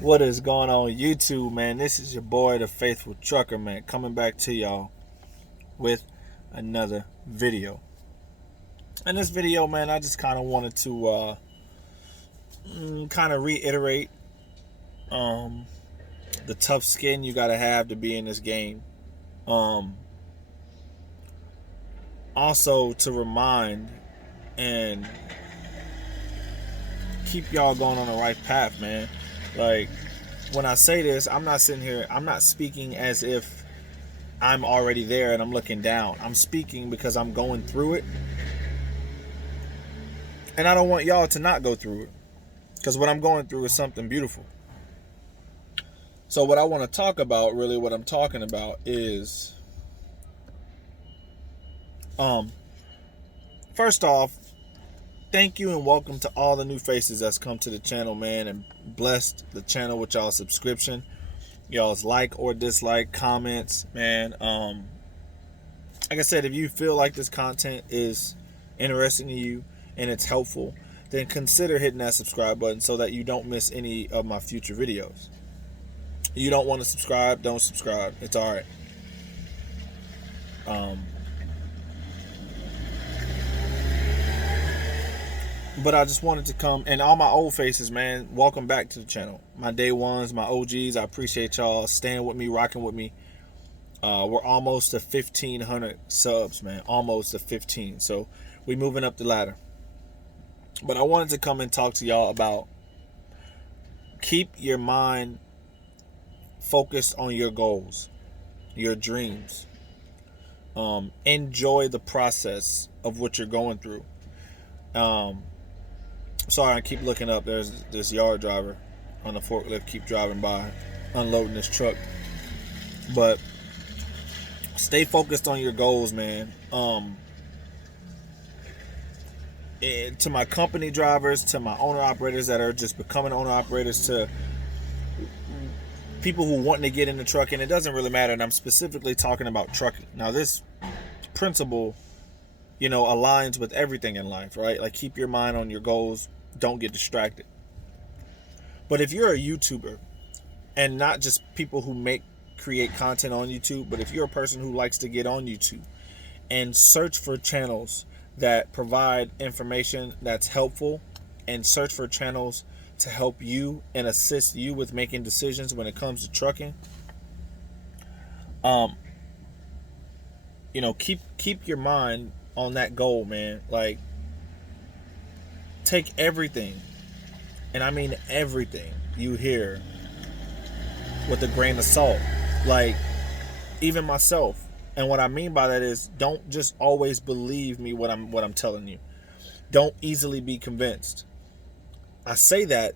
What is going on YouTube, man? This is your boy, the Faithful Trucker, man, coming back to y'all with another video. In this video, man, I just kind of wanted to kind of reiterate um, the tough skin you got to have to be in this game. Um, Also to remind and keep y'all going on the right path, man. Like, when I say this, I'm not sitting here, I'm not speaking as if I'm already there and I'm looking down. I'm speaking because I'm going through it. And I don't want y'all to not go through it. Because what I'm going through is something beautiful. So what I want to talk about, really what I'm talking about is first off, thank you and welcome to all the new faces that's come to the channel, man, and blessed the channel with y'all's subscription, y'all's like or dislike comments, man. Like I said, if you feel like this content is interesting to you and it's helpful, then consider hitting that subscribe button so that you don't miss any of my future videos. You don't want to subscribe, don't subscribe. It's all right. But I just wanted to come, and all my old faces, man, welcome back to the channel. My day ones, my OGs, I appreciate y'all staying with me, rocking with me. We're almost to 1,500 subs, man. Almost to 15. So we're moving up the ladder. But I wanted to come and talk to y'all about keep your mind focused on your goals, your dreams. Enjoy the process of what you're going through. Sorry, I keep looking up. There's this yard driver on the forklift keep driving by, unloading this truck. But stay focused on your goals, man. To my company drivers, to my owner operators that are just becoming owner operators, to people who want to get into trucking, it doesn't really matter. And I'm specifically talking about trucking. Now, this principle, aligns with everything in life, right? Like, keep your mind on your goals. Don't get distracted. But if you're a YouTuber, and not just people who create content on YouTube, but if you're a person who likes to get on YouTube and search for channels that provide information that's helpful, and search for channels to help you and assist you with making decisions when it comes to trucking, keep your mind on that goal, man. Like, take everything, and I mean everything you hear, with a grain of salt. Like, even myself. And what I mean by that is, don't just always believe me what I'm telling you. Don't easily be convinced. I say that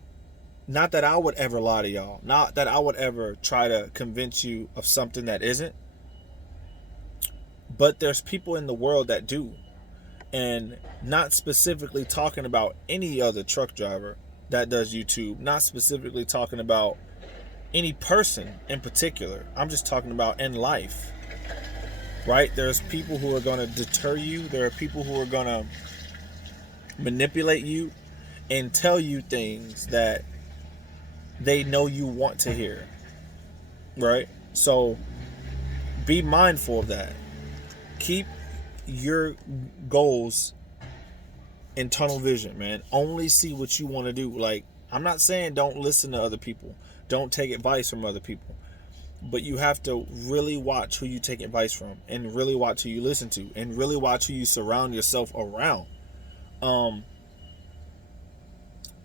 not that I would ever lie to y'all, not that I would ever try to convince you of something that isn't. But there's people in the world that do. And not specifically talking about any other truck driver that does YouTube, not specifically talking about any person in particular. I'm just talking about in life, right? There's people who are going to deter you. There are people who are going to manipulate you and tell you things that they know you want to hear, right? So be mindful of that. Keep your goals in tunnel vision, man. Only see what you want to do. Like, I'm not saying don't listen to other people, don't take advice from other people, but you have to really watch who you take advice from, and really watch who you listen to, and really watch who you surround yourself around.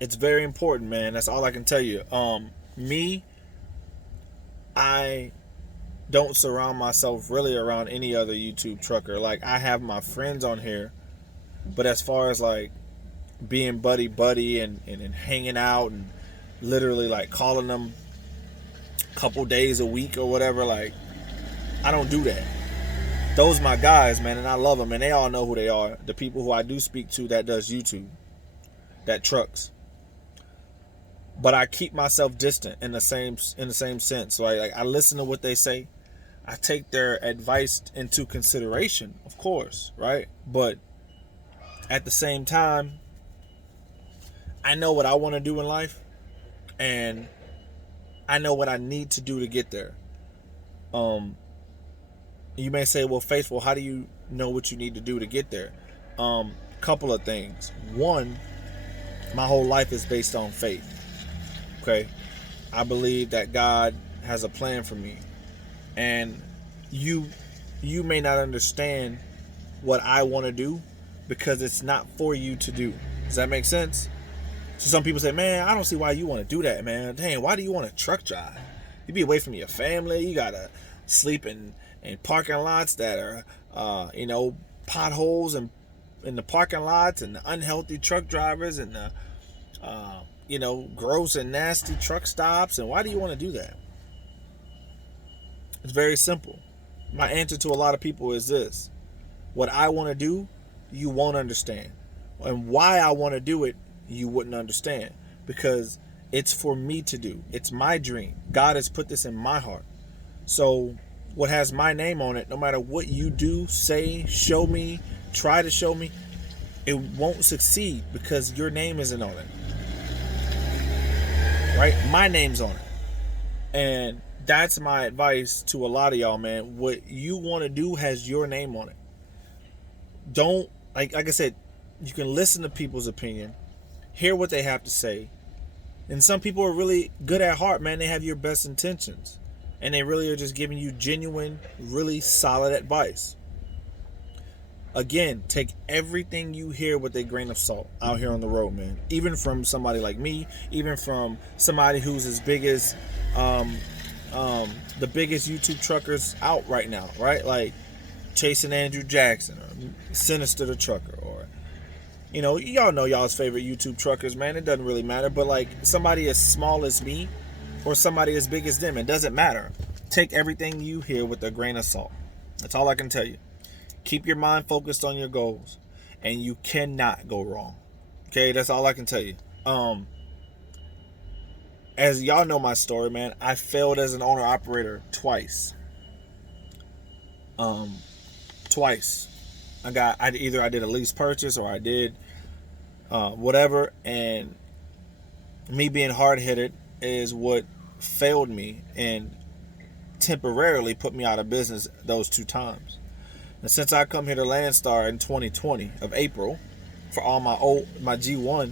It's very important, man. That's all I can tell you. I don't surround myself really around any other YouTube trucker. Like, I have my friends on here, but as far as like being buddy and hanging out and literally like calling them a couple days a week or whatever, like, I don't do that. Those are my guys, man, and I love them, and they all know who they are. The people who I do speak to that does YouTube, that trucks. But I keep myself distant in the same sense. Like I listen to what they say. I take their advice into consideration, of course, right? But at the same time, I know what I want to do in life, and I know what I need to do to get there. You may say, well, Faithful, how do you know what you need to do to get there? Couple of things. One, my whole life is based on faith. Okay? I believe that God has a plan for me. And you may not understand what I want to do because it's not for you to do. Does that make sense? So some people say, man, I don't see why you want to do that, man. Dang, why do you want to truck drive? You be away from your family. You got to sleep in parking lots that are, potholes and in the parking lots, and the unhealthy truck drivers, and the, gross and nasty truck stops. And why do you want to do that? It's very simple. My answer to a lot of people is this. What I want to do, you won't understand. And why I want to do it, you wouldn't understand. Because it's for me to do. It's my dream. God has put this in my heart. So what has my name on it, no matter what you do, say, show me, try to show me, it won't succeed because your name isn't on it. Right? My name's on it. And that's my advice to a lot of y'all, man. What you want to do has your name on it. Don't, like I said, you can listen to people's opinion, hear what they have to say. And some people are really good at heart, man. They have your best intentions. And they really are just giving you genuine, really solid advice. Again, take everything you hear with a grain of salt out here on the road, man. Even from somebody like me, even from somebody who's as big as the biggest YouTube truckers out right now, right? Like Chasing Andrew Jackson or Sinister the Trucker, or y'all know y'all's favorite YouTube truckers, man. It doesn't really matter. But like somebody as small as me or somebody as big as them, it doesn't matter. Take everything you hear with a grain of salt. That's all I can tell you. Keep your mind focused on your goals, and you cannot go wrong. Okay, that's all I can tell you. As y'all know my story, man, I failed as an owner operator twice. Twice. I did a lease purchase or I did whatever, and me being hard-headed is what failed me and temporarily put me out of business those two times. And since I come here to LANDSTAR in 2020 of April, for all my G1,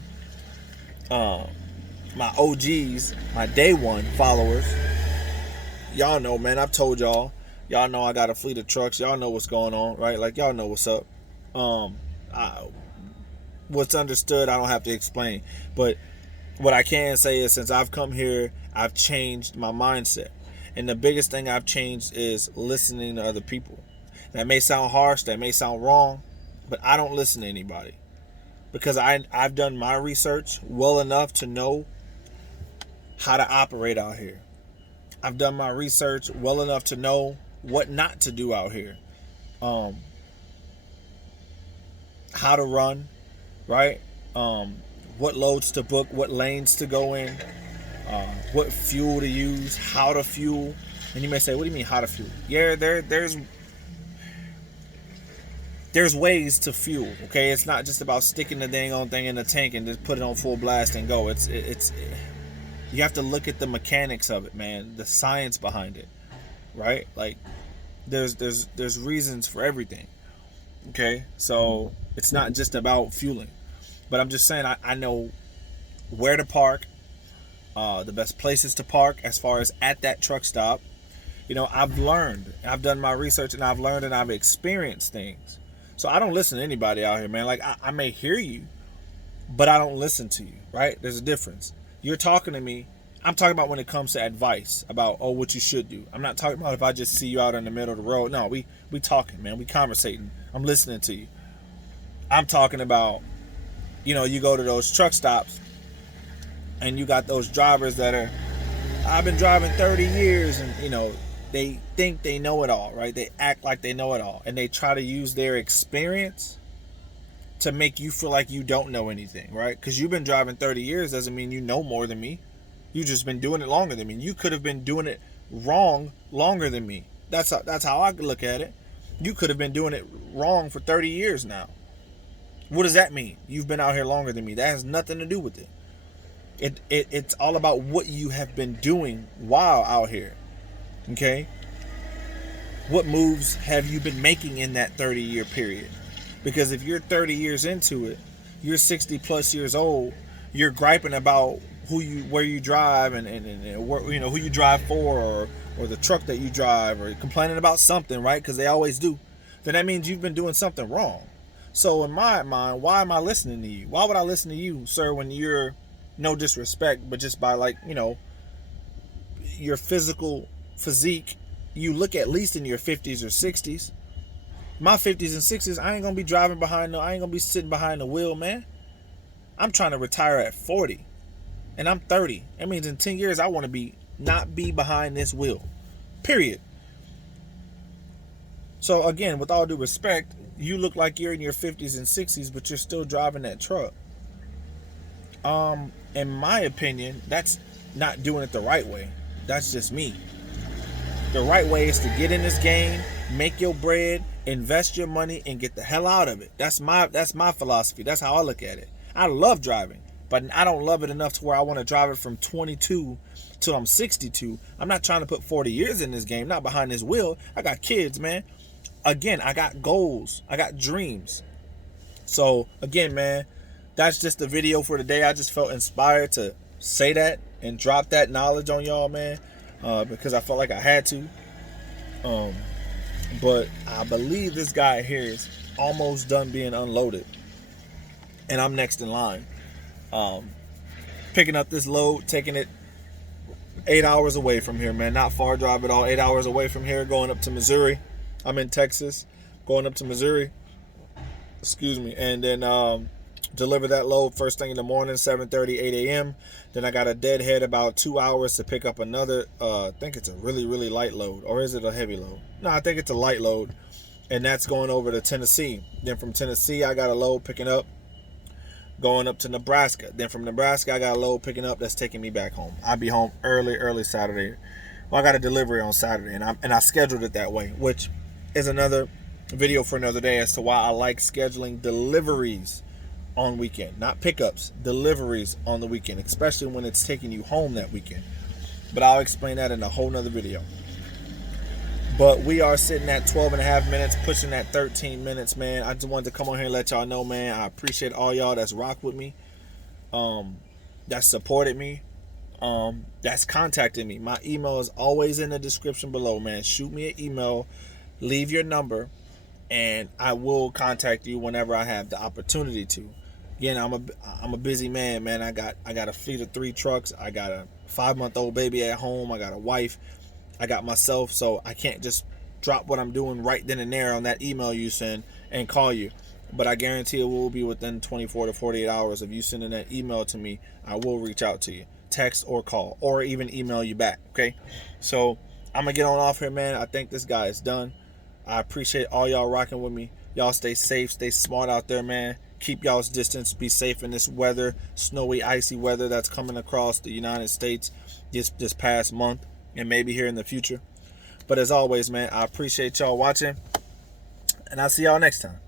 my OGs, my day one followers, y'all know, man, I've told y'all know I got a fleet of trucks. Y'all know what's going on, right? Like, y'all know what's up. What's understood, I don't have to explain. But what I can say is, since I've come here, I've changed my mindset. And the biggest thing I've changed is listening to other people. That may sound harsh, that may sound wrong, but I don't listen to anybody. Because I've done my research well enough to know how to operate out here. I've done my research well enough to know what not to do out here. How to run, right? What loads to book, what lanes to go in, what fuel to use, how to fuel. And you may say, what do you mean how to fuel? Yeah, there's ways to fuel, okay? It's not just about sticking the dang on thing in the tank and just put it on full blast and go. It's you have to look at the mechanics of it, man, the science behind it, right? Like there's reasons for everything, okay? So it's not just about fueling. But I'm just saying, I know where to park, the best places to park as far as at that truck stop. I've learned, I've done my research, and I've learned and I've experienced things. So I don't listen to anybody out here, man. Like, I may hear you, but I don't listen to you, right? There's a difference. You're talking to me. I'm talking about when it comes to advice about, what you should do. I'm not talking about if I just see you out in the middle of the road. No, we talking, man. We conversating. I'm listening to you. I'm talking about, you go to those truck stops and you got those drivers that are, I've been driving 30 years and, they think they know it all, right? They act like they know it all. And they try to use their experience to make you feel like you don't know anything, right? Because you've been driving 30 years doesn't mean you know more than me. You've just been doing it longer than me. You could have been doing it wrong longer than me. That's how I look at it. You could have been doing it wrong for 30 years now. What does that mean? You've been out here longer than me. That has nothing to do with it. It's all about what you have been doing while out here. Okay? What moves have you been making in that 30-year period? Because if you're 30 years into it, you're 60 plus years old, you're griping about where you drive and where, who you drive for, or the truck that you drive, or complaining about something, right? Because they always do. Then that means you've been doing something wrong. So in my mind, why am I listening to you? Why would I listen to you, sir, when you're, no disrespect, but just by your physique, you look at least in your 50s or 60s. My 50s and 60s, I ain't gonna be driving I ain't gonna be sitting behind the wheel, man. I'm trying to retire at 40, and I'm 30. That means in 10 years, I want to not be behind this wheel, period. So again, with all due respect, you look like you're in your 50s and 60s, but you're still driving that truck. In my opinion, that's not doing it the right way. That's just me. The right way is to get in this game, make your bread, invest your money, and get the hell out of it. That's my philosophy. That's how I look at it. I love driving, but I don't love it enough to where I want to drive it from 22 till I'm 62. I'm not trying to put 40 years in this game, not behind this wheel. I got kids, man. Again, I got goals. I got dreams. So, again, man, that's just the video for today. I just felt inspired to say that and drop that knowledge on y'all, man, because I felt like I had to. But I believe this guy here is almost done being unloaded, and I'm next in line. Picking up this load, taking it 8 hours away from here, man. Not far drive at all. 8 hours away from here, going up to Missouri. I'm in Texas, going up to Missouri. Excuse me. And then deliver that load first thing in the morning, 7:30, 8 a.m. Then I got a deadhead about 2 hours to pick up another, I think it's a really, really light load. Or is it a heavy load? No, I think it's a light load. And that's going over to Tennessee. Then from Tennessee, I got a load picking up, going up to Nebraska. Then from Nebraska, I got a load picking up that's taking me back home. I'll be home early Saturday. Well, I got a delivery on Saturday, and I scheduled it that way, which is another video for another day as to why I like scheduling deliveries on weekend. Not pickups, deliveries on the weekend, especially when it's taking you home that weekend. But I'll explain that in a whole nother video. But we are sitting at 12 and a half minutes, pushing at 13 minutes, man. I just wanted to come on here and let y'all know, man, I appreciate all y'all that's rocked with me, that supported me, that's contacted me. My email is always in the description below, man. Shoot me an email, leave your number, and I will contact you whenever I have the opportunity to. Again, I'm a busy man, man. I got a fleet of 3 trucks. I got a 5-month-old baby at home. I got a wife. I got myself, so I can't just drop what I'm doing right then and there on that email you send and call you. But I guarantee it will be within 24 to 48 hours of you sending that email to me. I will reach out to you, text or call, or even email you back, okay? So I'm going to get on off here, man. I think this guy is done. I appreciate all y'all rocking with me. Y'all stay safe, stay smart out there, man. Keep y'all's distance. Be safe in this weather, snowy, icy weather that's coming across the United States this past month, and maybe here in the future. But as always, man, I appreciate y'all watching, and I'll see y'all next time.